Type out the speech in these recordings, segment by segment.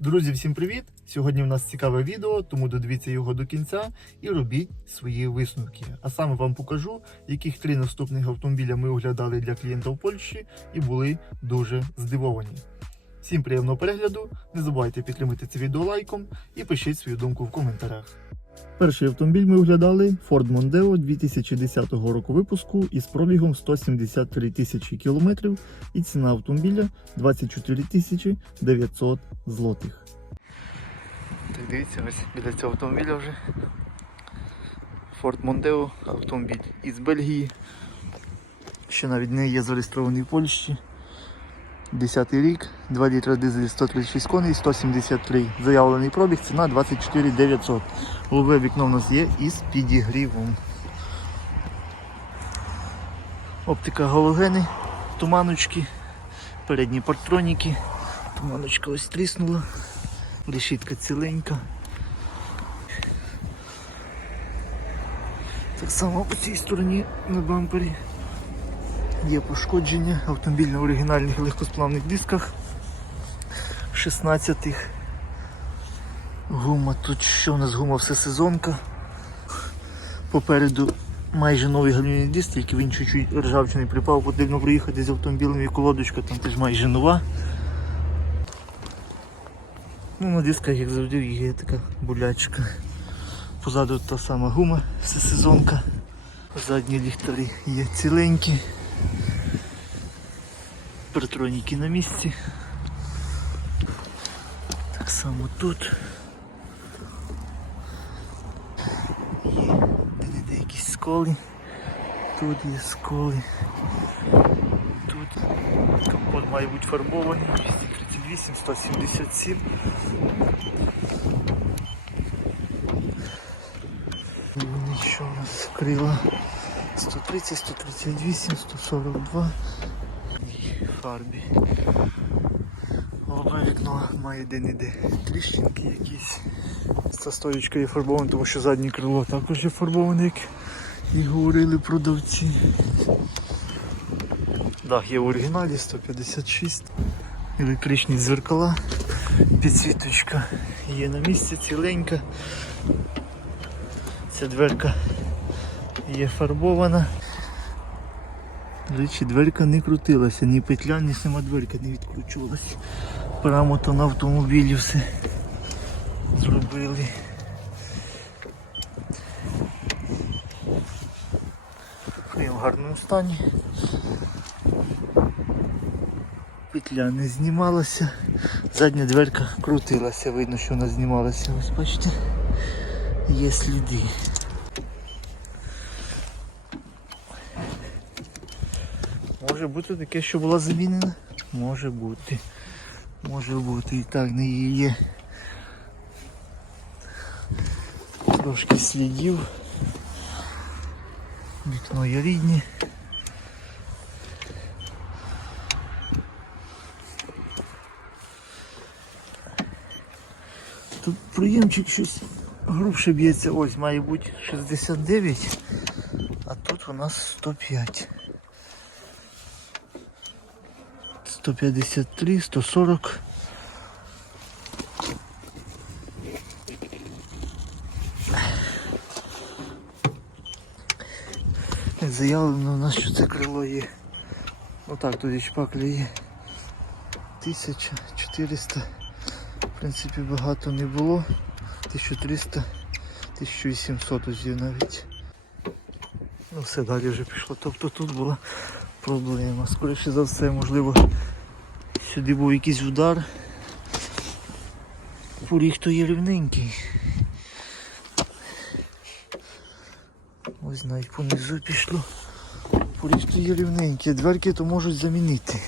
Друзі, всім привіт! Сьогодні в нас цікаве відео, тому додивіться його до кінця і робіть свої висновки. А саме вам покажу, яких три наступних автомобіля ми оглядали для клієнта в Польщі і були дуже здивовані. Всім приємного перегляду! Не забувайте підтримати це відео лайком і пишіть свою думку в коментарях. Перший автомобіль ми оглядали Ford Mondeo 2010 року випуску із пробігом 173 тисячі кілометрів і ціна автомобіля 24 тисячі 900 злотих. Так дивіться, ось біля цього автомобіля вже Ford Mondeo автомобіль із Бельгії. Ще навіть не є зареєстрований в Польщі. 10 рік, 2 літра дизель 136 коней, 173 заявлений пробіг, ціна 24 900. Голове вікно в нас є із підігрівом. Оптика галогени, туманочки, передні парктроніки. Туманочка ось тріснула, решітка ціленька. Так само по цій стороні на бампері є пошкодження. Автомобіль на оригінальних легкосплавних дисках 16-х. Гума, тут що у нас гума всесезонка. Попереду майже новий гальмівний диск, тільки він чуть-чуть ржавчини припав, потрібно проїхати з автомобілем і колодочка там теж майже нова. Ну, на дисках, як завжди, є така булячка. Позаду та сама гума всесезонка. Задні ліхтарі є ціленькі. Партроніки на місці. Так само тут. Є де-де якісь сколи. Тут є сколи. Тут капот має бути фарбований. 238, 177. І Вони що у нас крила 130, 138, 142 і фарбі. Головне вікно має де-не-де тріщинки якісь. Ця стоїчка є фарбована, тому що заднє крило також є фарбоване, як і говорили продавці. Дах є в оригіналі 156. Електричні дзеркала. Підсвіточка є на місці ціленька. Ця дверка є фарбована. Речі, дверка не крутилася, ні петля, ні сама дверка не відкручувалася. Прямо то на автомобілі все зробили. Крім в гарному стані. Петля не знімалася, задня дверка крутилася, видно, що вона знімалася. Ось бачите, є сліди. Може бути таке, що була замінена? Може бути. Може бути. І так не є. Трошки слідів. Вікно є рідні. Тут приємчик щось грубше б'ється. Ось має бути 69, а тут у нас 105. 153, 140. Заявлено у нас, що це крило є. Отак тут і шпакля є. 1400. В принципі, багато не було. 1300, 1800 ось навіть. Ну все далі вже пішло. Тобто тут була проблема. Скоріше за все, можливо, сюди був якийсь удар. Поріг то є рівненький. Ось навіть понизу пішло. Поріг то є рівненький. Дверки то можуть замінити.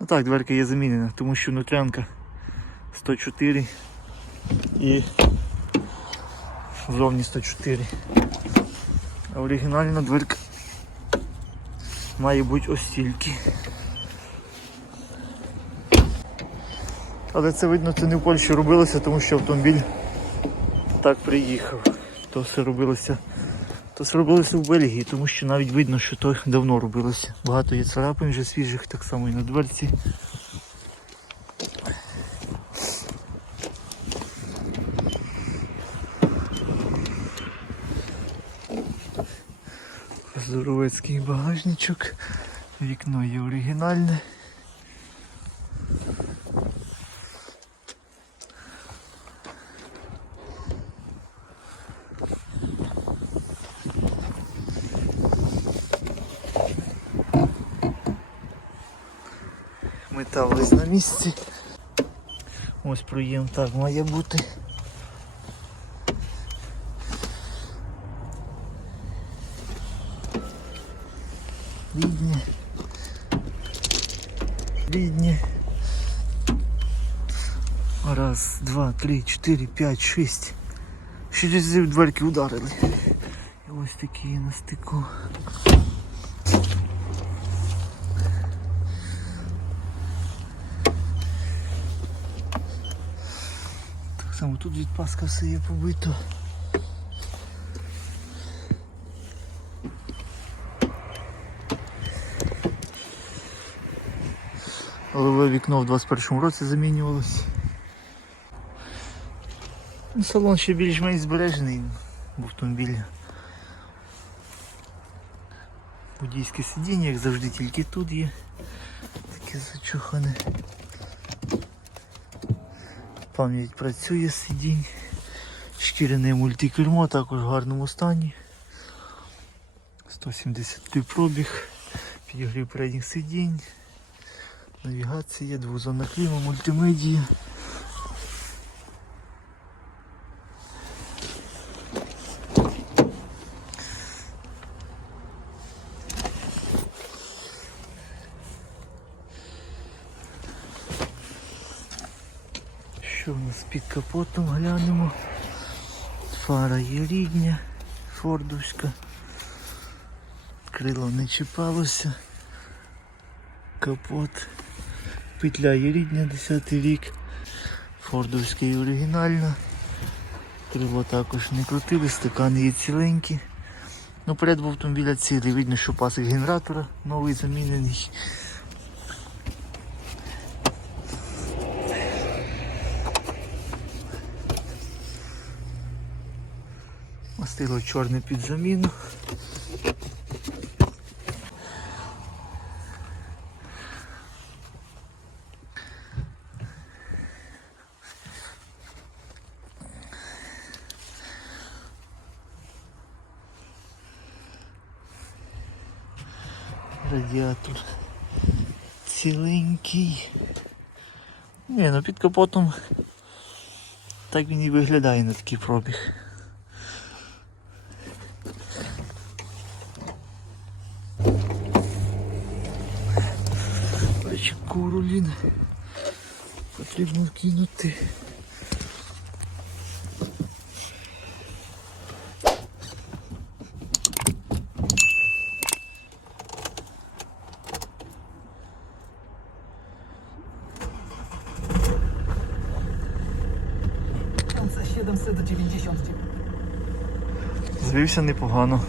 Ну так, дверка є замінена, тому що внутрянка 104 і зовні 104. А оригінальна дверка має бути ось стільки. Але це видно, це не в Польщі робилося, тому що автомобіль так приїхав. То все робилося то все робилося в Бельгії, тому що навіть видно, що то давно робилося. Багато є царапин вже свіжих, так само і на дверці. Здоровецький багажничок, вікно є оригінальне. Весь на місці. Ось проєм так має бути. Рідні. Рідні. Раз, два, три, чотири, п'ять, шість. Шість разів дверки ударили. І ось такі на стику. Само тут від паска все є побито. Лове вікно в 21-му році замінювалось. Ну, Салон ще більш-менш збережений в автомобілі. Водійське сидіння, як завжди, тільки тут є. Таке зачухане. Пам'ять працює сидінь. Шкіряне мультикермо також в гарному стані. 170 пробіг, підігрів передніх сидінь. Навігація, двозона кліма, мультимедія. Що в нас під капотом глянемо? Фара є рідня, фордовська. Крило не чіпалося. Капот. Петля є рідня, 10 рік. Фордовська і оригінальна. Крило також не крутили, стакани є ціленькі. Ну, перед в автомобіля цілий. Видно, що пасик генератора новий замінений. Мастило чорне під заміну. Радіатор ціленький. Ні, ну під капотом так він і виглядає на такий пробіг. Бачу, курулін потрібно кинути. За 799. Звівся непогано.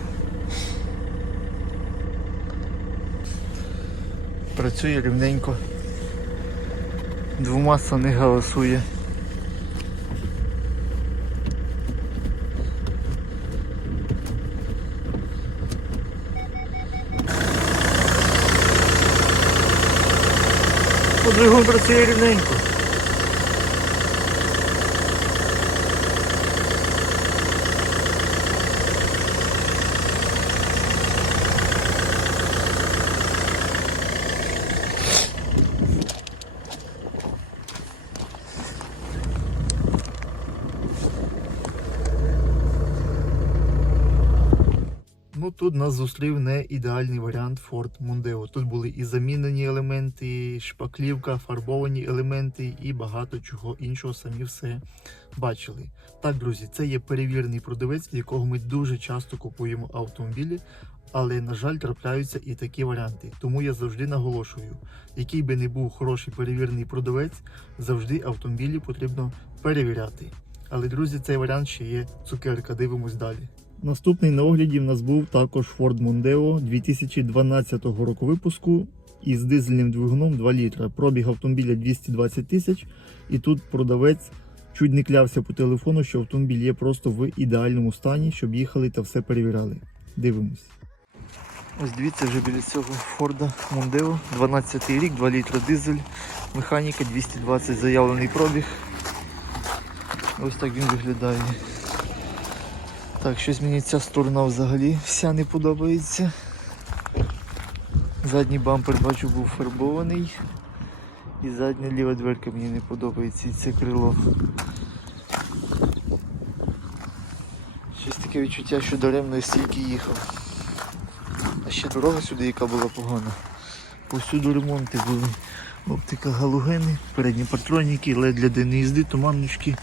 Працює рівненько. Двома не голосує. По Двигун працює рівненько. Ну тут нас зустрів не ідеальний варіант Ford Mondeo. Тут були і замінені елементи, шпаклівка, фарбовані елементи і багато чого іншого самі все бачили. Так, друзі, це є перевірений продавець, в якого ми дуже часто купуємо автомобілі. Але, на жаль, трапляються і такі варіанти. Тому я завжди наголошую, який би не був хороший перевірений продавець, завжди автомобілі потрібно перевіряти. Але, друзі, цей варіант ще є цукерка. Дивимось далі. Наступний на огляді в нас був також Ford Mondeo 2012 року випуску із дизельним двигуном 2 літра. Пробіг автомобіля 220 тисяч. І тут продавець чуть не клявся по телефону, що автомобіль є просто в ідеальному стані, щоб їхали та все перевіряли. Дивимось. Ось дивіться вже біля цього Форда Мондео, 12 рік, 2 літра дизель, механіка 220 заявлений пробіг. Ось так він виглядає. Так, щось мені ця сторона взагалі вся не подобається. Задній бампер бачу був фарбований. І задня ліва дверка мені не подобається і це крило. Щось таке відчуття, що даремно я стільки їхав. А ще дорога сюди, яка була погана. Повсюду ремонти були. Оптика галогени, передні патроніки, ледь для їзди, туманнички.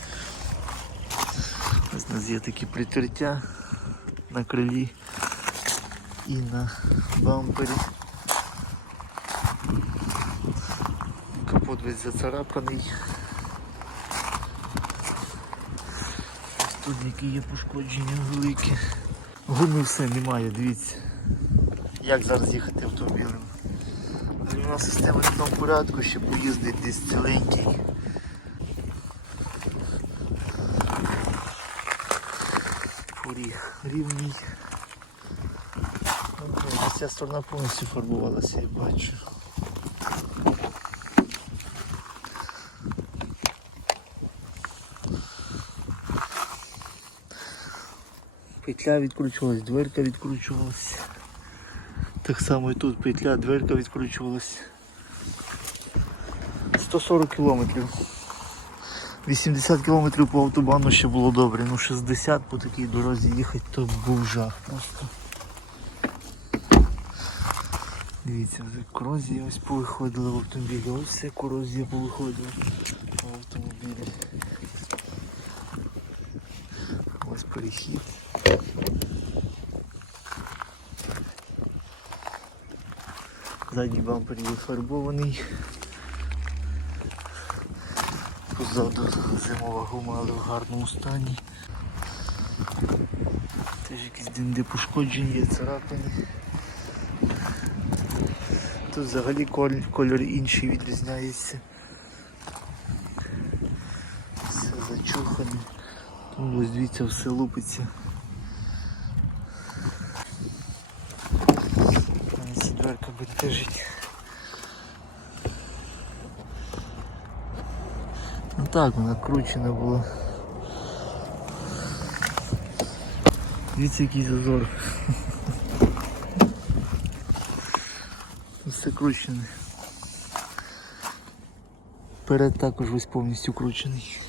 Ось у нас є такі притертя на крилі і на бампері. Капот весь зацарапаний. Ось тут які є пошкодження великі. Гуми все немає, дивіться. Як зараз їхати автомобілем. Зміна система в тому порядку, ще поїздить десь ціленький. Ну, Ця сторона повністю фарбувалася, я бачу. Петля відкручувалась, дверка відкручувалась. Так само і тут петля, дверка відкручувалась. 140 кілометрів. 80 кілометрів по автобану ще було добре, ну 60 по такій дорозі їхати то був жах просто. Дивіться, вже корозія ось повиходила в автомобілі, ось все корозія повиходила в автомобілі. Ось перехід. Задній бампер є фарбований. Позаду зимова гума, але в гарному стані. Теж якісь динди пошкоджені, є царапини. Тут взагалі кольор інший відрізняється. Все зачухане. Тут ось дивіться, все лупиться. Ось дверка бентежить. так, вона кручена була. Дивіться, який зазор. Тут Все кручене. Перед також весь повністю кручений.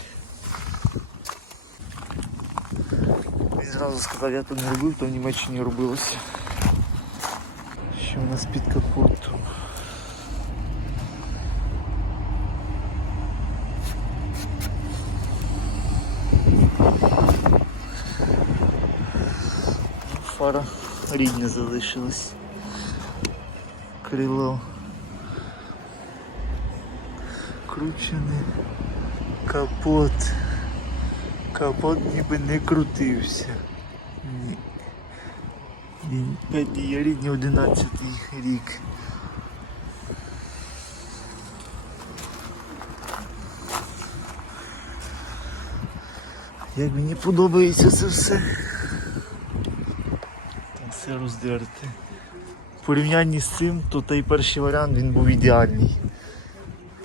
Він зразу сказав, я тут не робив, то в Німеччині робилося. Що у нас під капотом? Фара рідня залишилась. Крило кручене. Капот. Капот ніби не крутився. Ні. Він п'ятий рідні 11 рік. Як мені подобається це все. Все роздерте. В порівнянні з цим, то той перший варіант він був ідеальний.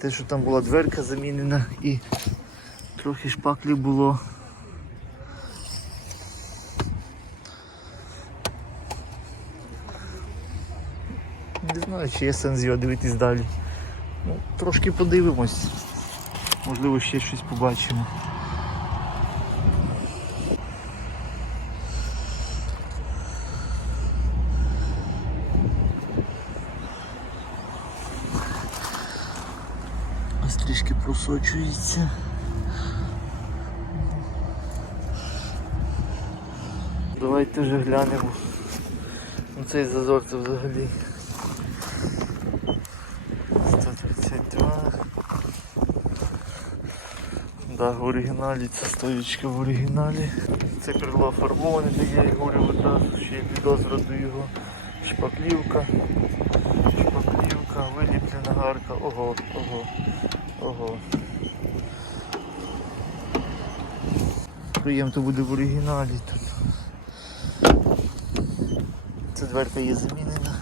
Те, що там була дверка замінена і трохи шпаклі було. Не знаю, чи є сенс його дивитись далі. Ну, трошки подивимось. Можливо, ще щось побачимо. Ось трішки просочується. Давайте вже глянемо. Цей зазор це взагалі. 132. Да, в оригіналі це стоїчка в оригіналі. Це крило фарбоване, де я і говорю ще є підозра до його. Шпаклівка. Шпаклівка, виліплена гарка. Ого, ого, ого. продаємо, то буде в оригіналі тут. Ця дверка є замінена.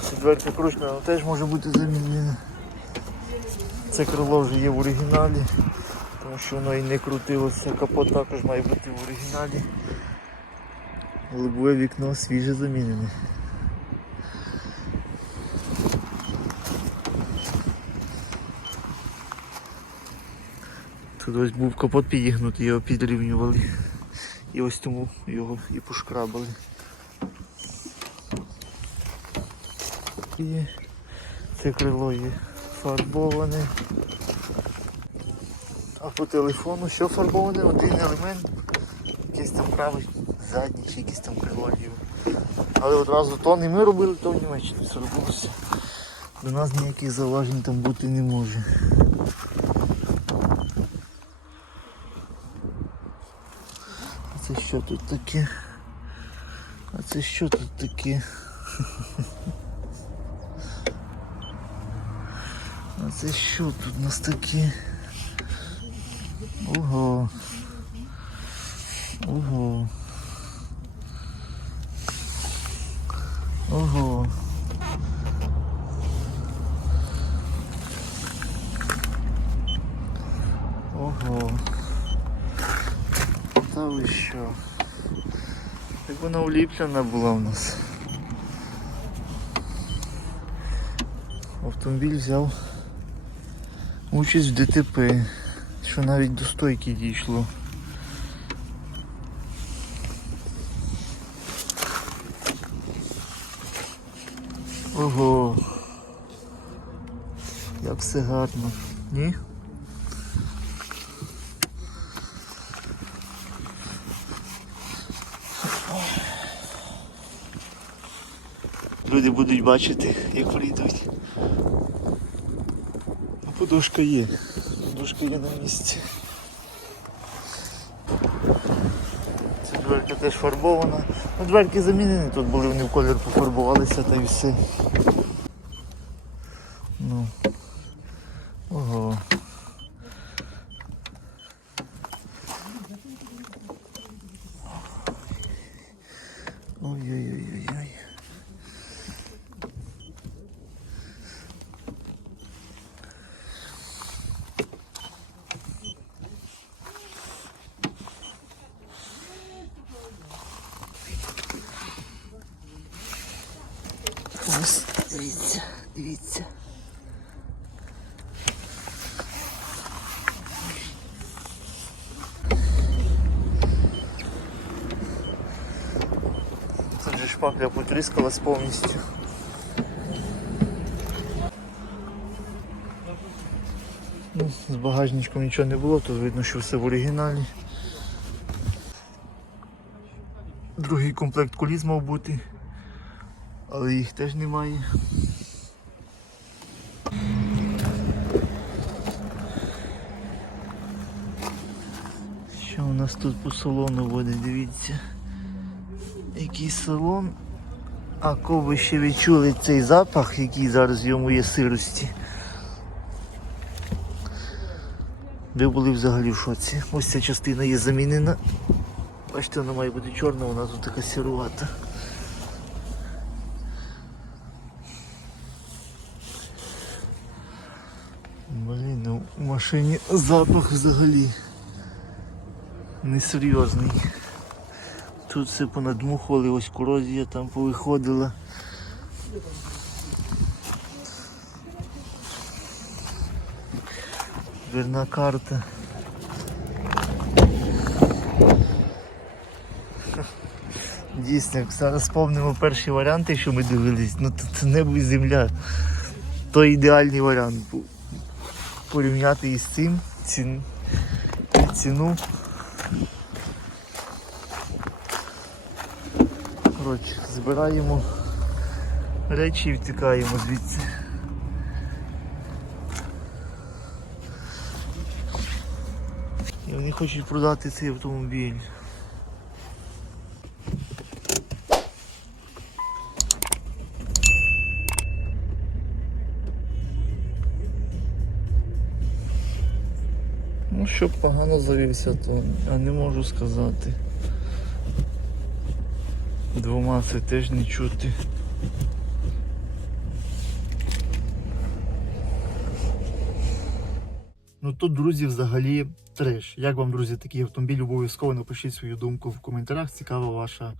Ця дверка кручна, вона теж може бути замінена. Це крило вже є в оригіналі, тому що воно і не крутилося, капот також має бути в оригіналі. Лобове вікно свіже замінене. Тут ось був капот підігнутий, його підрівнювали. І ось тому його і пошкрабали. І це крило є фарбоване. А по телефону що фарбоване? Один елемент, якийсь там правий, задній чи якийсь там крило. Але одразу то не ми робили, то в Німеччині все робилося. До нас ніяких зауважень там бути не може. А це що тут таке? А це що тут таке? А це що тут у нас таке? Ого. Ого. Ого. Та ви що? Як вона уліплена була в нас. Автомобіль взяв участь в ДТП, що навіть до стойки дійшло. Ого. Як все гарно. Ні? Люди будуть бачити, як прийдуть. Ну, Подушка є. Подушка є на місці. Ця дверка теж фарбована. Ну, дверки замінені, тут були вони в колір пофарбувалися та й все. Ну. Ого. Ой-ой-ой-ой-ой. Ось, дивіться, дивіться. Тут же шпакля потріскалась повністю. Ну, з багажничком нічого не було, тут видно, що все в оригіналі. Другий комплект коліс мав бути, але їх теж немає. Що у нас тут по салону буде, дивіться. Який салон. А кого ви ще відчули цей запах, який зараз в йому є сирості. Ви були взагалі в шоці. Ось ця частина є замінена. Бачите, вона має бути чорна, вона тут така сірувата. Блін, ну у машині запах взагалі несерйозний. Тут все понадмухували, ось корозія там повиходила. Дверна карта. Дійсно, як зараз спомнимо перші варіанти, що ми дивились, ну це небо і земля. То ідеальний варіант був. Порівняти із цим цін, ціну. Коротше, збираємо речі і втікаємо звідси. І вони хочуть продати цей автомобіль. Якщо погано завівся, то я не можу сказати. 12 теж не чути. Ну тут, друзі, взагалі треш. Як вам, друзі, такий автомобіль? Обов'язково напишіть свою думку в коментарях. Цікава ваша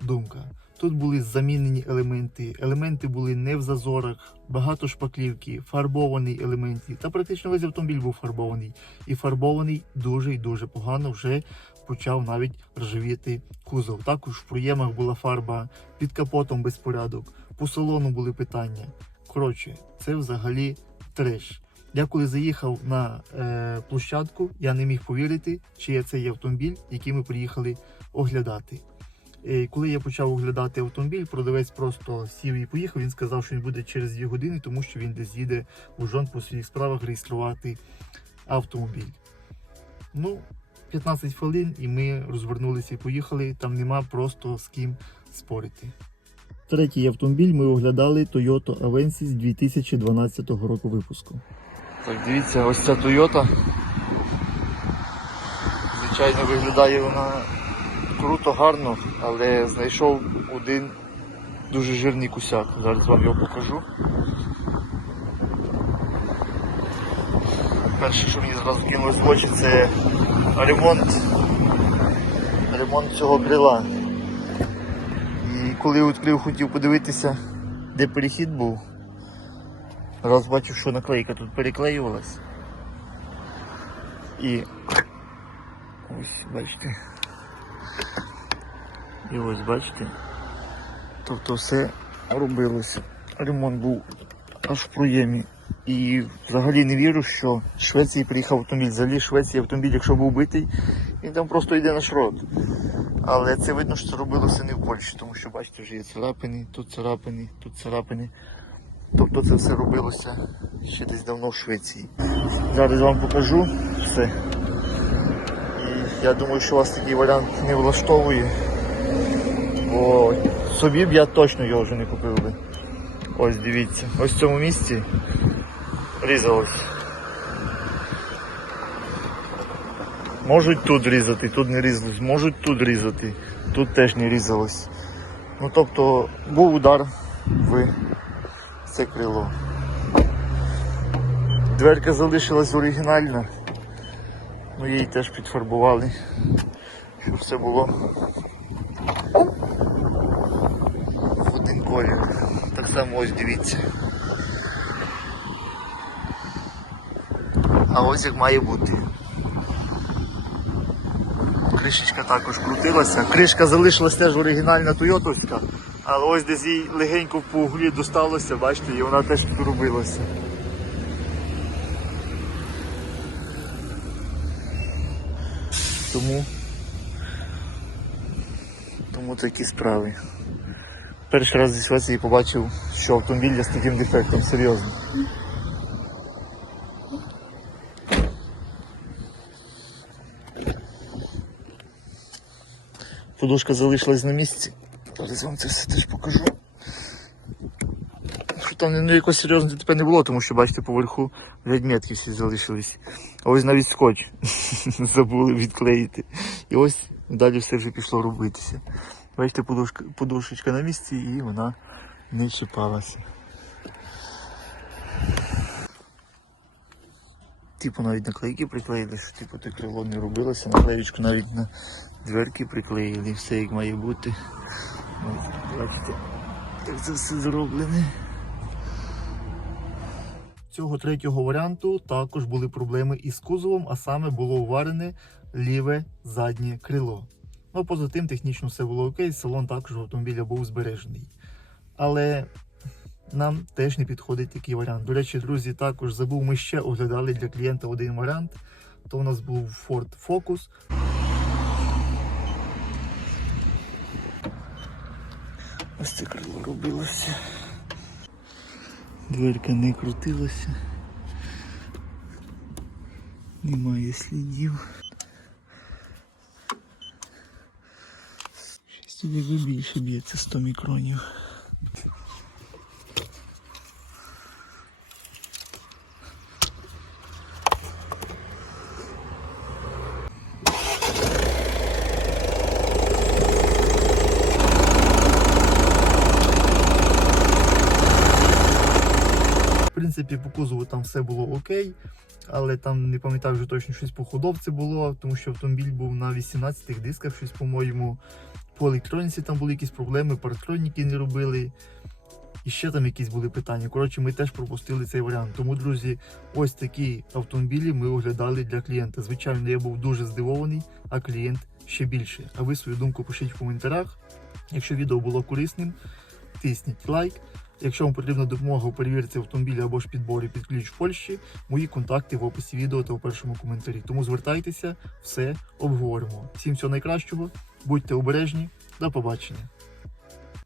думка. Тут були замінені елементи, елементи були не в зазорах, багато шпаклівки, фарбований елементи. Та практично весь автомобіль був фарбований. І фарбований дуже і дуже погано вже почав навіть ржавіти кузов. Також в проємах була фарба, під капотом безпорядок, по салону були питання. Коротше, це взагалі треш. Я коли заїхав на е, площадку, я не міг повірити, чи є цей автомобіль, який ми приїхали оглядати. Е, коли я почав оглядати автомобіль, продавець просто сів і поїхав. Він сказав, що він буде через 2 години, тому що він десь їде у жон по своїх справах реєструвати автомобіль. Ну, 15 хвилин, і ми розвернулися і поїхали. Там нема просто з ким спорити. Третій автомобіль ми оглядали Toyota Avensis 2012 року випуску. Так, дивіться, ось ця Toyota. Звичайно, виглядає вона круто, гарно, але знайшов один дуже жирний кусяк. Зараз вам його покажу. Перше, що мені зразу кинулось в очі, це ремонт, ремонт цього крила. І коли відкрив, хотів подивитися, де перехід був. Раз бачив, що наклейка тут переклеювалась. І ось бачите. І ось бачите. Тобто все робилося. Ремонт був аж в проємі. І взагалі не вірю, що з Швеції приїхав автомобіль. Взагалі Швеції автомобіль, якщо був битий, він там просто йде на шрот. Але це видно, що це робилося не в Польщі, тому що бачите, вже є царапини, тут царапини, тут царапини. Тобто це все робилося ще десь давно в Швеції. Зараз вам покажу все. Я думаю, що вас такий варіант не влаштовує. Бо собі б я точно його вже не купив би. Ось дивіться, ось в цьому місці різалось. Можуть тут різати, тут не різалось, можуть тут різати, тут теж не різалось. Ну тобто був удар в це крило. Дверка залишилась оригінальна, ну її теж підфарбували, щоб все було в один колір. Так само ось дивіться. А ось як має бути. Кришечка також крутилася. Кришка залишилась теж оригінальна Тойотовська, але ось десь їй легенько по углі досталося, бачите, і вона теж підробилася. Тому, тому такі справи. Перший раз зі Швеції побачив, що автомобіль є з таким дефектом, серйозно. Подушка залишилась на місці. Зараз вам це все теж покажу. Там ну, якось серйозно ДТП не було, тому що бачите, поверху відметки всі залишились. А ось навіть скотч забули відклеїти. І ось далі все вже пішло робитися. Бачите, подушка, подушечка на місці і вона не чіпалася. Типу навіть наклейки приклеїли, що типу те крило не робилося, наклеючку навіть на дверки приклеїли, все як має бути. Бачите, як це все зроблене. Цього третього варіанту також були проблеми із кузовом, а саме було уварене ліве заднє крило. Ну, поза тим, технічно все було окей, салон також в автомобіля був збережений. Але нам теж не підходить такий варіант. До речі, друзі, також забув, ми ще оглядали для клієнта один варіант. То у нас був Ford Focus. Ось це крило робилося. Дверка не крутилася. Немає слідів. Щось тоді більше б'ється 100 мікронів. В принципі, по кузову там все було окей, але там не пам'ятаю вже точно щось по ходовці було, тому що автомобіль був на 18-х дисках, щось, по-моєму, по електроніці там були якісь проблеми, парктроніки не робили. І ще там якісь були питання. Коротше, ми теж пропустили цей варіант. Тому, друзі, ось такі автомобілі ми оглядали для клієнта. Звичайно, я був дуже здивований, а клієнт ще більше. А ви свою думку пишіть в коментарях. Якщо відео було корисним, тисніть лайк. Якщо вам потрібна допомога у перевірці автомобіля або ж підборі під ключ в Польщі, мої контакти в описі відео та у першому коментарі. Тому звертайтеся, все обговоримо. Всім всього найкращого, будьте обережні, до побачення.